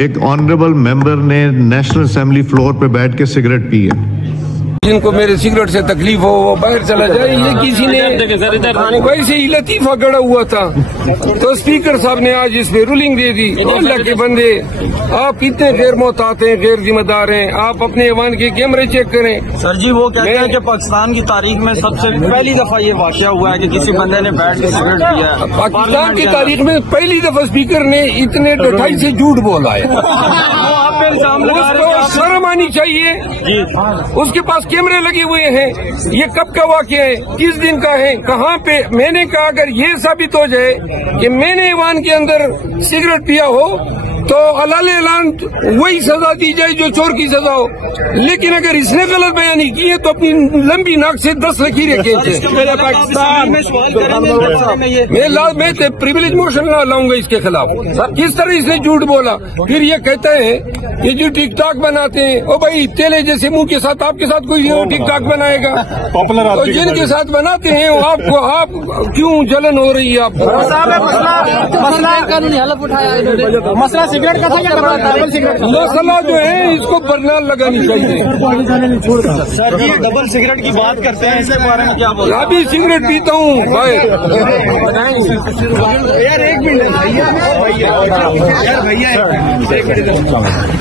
ایک آنریبل ممبر نے national assembly floor پہ بیٹھ کے سگریٹ پی ہے. جن کو میرے سگریٹ سے تکلیف ہو وہ باہر چلا جائے. یہ کسی نے ویسے ہی لطیفہ گڑا ہوا تھا تو اسپیکر صاحب نے آج اس پہ رولنگ دے دی. اللہ کے بندے آپ اتنے غیر محتاط ہیں, غیر ذمہ دار ہیں. آپ اپنے ایوان کے کیمرے چیک کریں. سر جی وہ کہتے ہیں کہ پاکستان کی تاریخ میں سب سے پہلی دفعہ یہ واقعہ ہوا ہے کہ کسی بندے نے بیٹھ کے سگریٹ پیا ہے. پاکستان کی تاریخ میں پہلی دفعہ اسپیکر نے اتنے ڈٹائی سے جھوٹ بولا ہے. شرم آنی چاہیے. اس کے پاس کیمرے لگے ہوئے ہیں. یہ کب کا واقعہ ہے, کس دن کا ہے, کہاں پہ؟ میں نے کہا اگر یہ ثابت ہو جائے کہ میں نے ایوان کے اندر سگریٹ پیا ہو تو علال اعلان وہی سزا دی جائے جو چور کی سزا ہو. لیکن اگر اس نے غلط بیانی کی ہے تو اپنی لمبی ناک سے 10 لکیریں کھینچے. میں پریویلیج موشن لاؤں گا اس کے خلاف. کس طرح اس نے جھوٹ بولا. پھر یہ کہتا ہے کہ جو ٹک ٹاک بناتے ہیں, او بھائی تیلے جیسے منہ کے ساتھ آپ کے ساتھ کوئی ٹک ٹاک بنائے گا؟ تو جن کے ساتھ بناتے ہیں آپ کیوں جلن ہو رہی ہے؟ آپ کو مسئلہ سگریٹ کا تھا, مسئلہ جو ہے اس کو برنال لگانی چاہیے. سر جی ڈبل سگریٹ کی بات کرتے ہیں, اس کے بارے میں کیا بولیں؟ ابھی سگریٹ پیتا ہوں بھائی.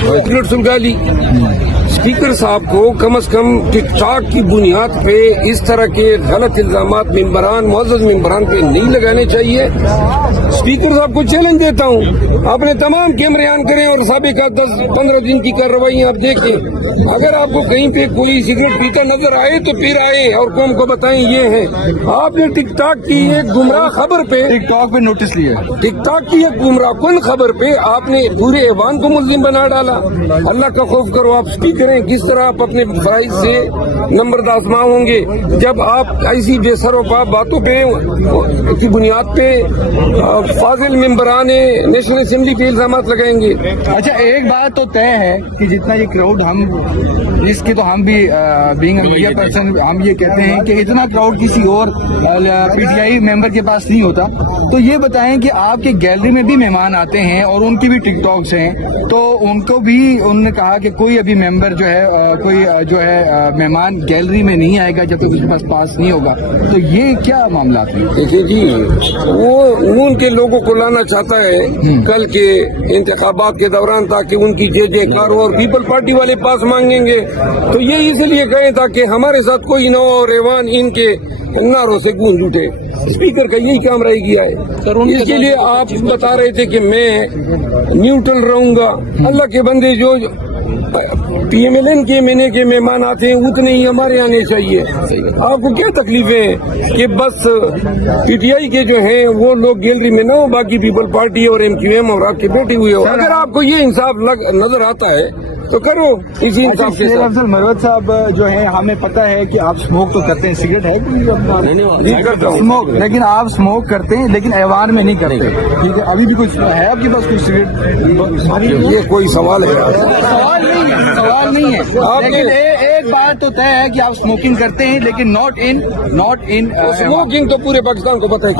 سگریٹ سلگا لی. اسپیکر صاحب کو کم از کم ٹک ٹاک کی بنیاد پہ اس طرح کے غلط الزامات معزز ممبران پہ نہیں لگانے چاہیے. اسپیکر صاحب کو چیلنج دیتا ہوں, اپنے تمام کیمرے آن کریں اور سابقہ 10-15 دن کی کارروائی آپ دیکھیں. اگر آپ کو کہیں پہ کوئی سگریٹ پیتا نظر آئے تو پھر آئے اور قوم کو بتائیں یہ ہے. آپ نے ٹک ٹاک کی ایک گمراہ خبر پہ ٹک ٹاک پہ نوٹس لیا, ٹک ٹاک کی ایک گمراہ کن خبر پہ آپ نے پورے ایوان کو ملزم بنا ڈالا. اللہ کا خوف کرو. آپ اسپیکر ہیں, کس طرح آپ اپنے فرائض سے نمبردازماں ہوں گے جب آپ ایسی بے سر و پا باتوں پہ کی بنیاد پہ فاضل ممبران نیشنل اسمبلی پہ الزامات لگائیں گے. اچھا ایک بات تو طے ہے کہ جتنا یہ کراؤڈ اس کی تو ہم بھی بینگ اے میڈیا پرسن ہم یہ کہتے ہیں کہ اتنا کراؤڈ کسی اور پی ٹی آئی ممبر کے پاس نہیں ہوتا. تو یہ بتائیں کہ آپ کے گیلری میں بھی مہمان آتے ہیں اور ان کی بھی ٹک ٹاکس ہیں, تو ان کو بھی انہوں نے کہا کہ کوئی ابھی ممبر جو ہے کوئی جو ہے مہمان گیلری میں نہیں آئے گا جب تک اس کے پاس نہیں ہوگا. تو یہ کیا معاملات ہیں؟ دیکھیے جی, وہ ان کے لوگوں کو لانا چاہتا ہے کل کے انتخابات کے دوران تاکہ ان کی جے کارو اور پیپل پارٹی والے پاس مانگیں گے. تو یہ اس لیے کہیں تاکہ ہمارے ساتھ کوئی نہ ہو اور ایوان ان کے نعروں سے گونج اٹھے. اسپیکر کا یہی کام رہ گیا ہے. اس کے لیے آپ بتا رہے تھے کہ میں نیوٹرل رہوں گا. اللہ کے بندے جو پی ایم ایل این کے مہینے کے مہمان آتے ہیں اتنے ہی ہمارے آنے چاہیے. آپ کو کیا تکلیف ہے کہ بس پی ٹی آئی کے جو ہیں وہ لوگ گیلری میں نہ ہو, باقی پیپل پارٹی اور ایم کیو ایم اور آپ کے بیٹھے ہوئے ہو. اگر آپ کو یہ انصاف نظر آتا ہے تو کرو اسی انصاف کے ساتھ. افضل مروت صاحب جو ہیں ہمیں پتہ ہے کہ آپ اسموک تو کرتے ہیں, سگریٹ ہے کوئی کرتا ہوں, لیکن آپ اسموک کرتے ہیں لیکن ایوان میں نہیں کرتے. ٹھیک ہے, ابھی بھی کچھ ہے آپ کے پاس کوئی سگریٹ؟ یہ کوئی سوال ہے؟ سوال نہیں ہے. لیکن ایک بات تو طے ہے کہ آپ اسموکنگ کرتے ہیں لیکن ناٹ ان اسموکنگ تو پورے پاکستان کو پتہ ہے.